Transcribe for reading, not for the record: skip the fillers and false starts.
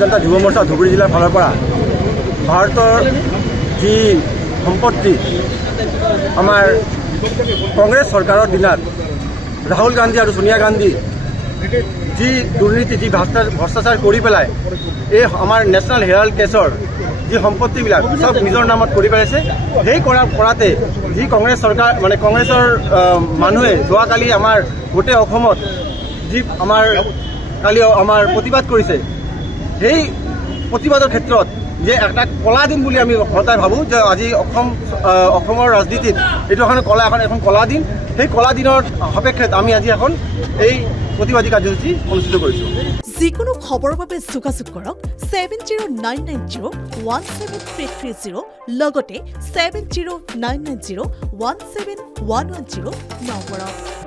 जनता যুৱ মোৰ্চা ধুবুৰী জিলাৰ ফালৰ পৰা ভাৰতৰ যি সম্পত্তি আমাৰ কংগ্ৰেছ চৰকাৰৰ দিনত ৰাহুল গান্ধী আৰু সোনিয়া গান্ধী যি দুৰ্নীতি যি ভ্ৰষ্টাচাৰ কৰি পেলাই এই আমাৰ নেশ্যনেল হেৰাল্ড কেছৰ যি সম্পত্তিবিলাক সব নিজৰ নামত কৰি পেলাইছে সেই কৰাতে যি কংগ্ৰেছ চৰকাৰ মানে কংগ্ৰেছৰ মানুহে যোৱাকালি আমাৰ গোটেই অসমত যি আমাৰ কালি আমাৰ প্ৰতিবাদ কৰিছে সেই প্ৰতিবাদৰ ক্ষেত্ৰত যে একটা কলা দিন বুলি আমি সদায় ভাবো যে আজি অসমৰ ৰাজনীতিত এইটো এখন কলা দিন সেই কলা দিনৰ সপক্ষত আমি আজি এখন এই প্ৰতিবাদী কাৰ্যসূচী অনুষ্ঠিত কৰিছোঁ। যিকোনো খবৰৰ বাবে যোগাযোগ কৰক 7099017330 লগতে 7099017110 নম্বৰত।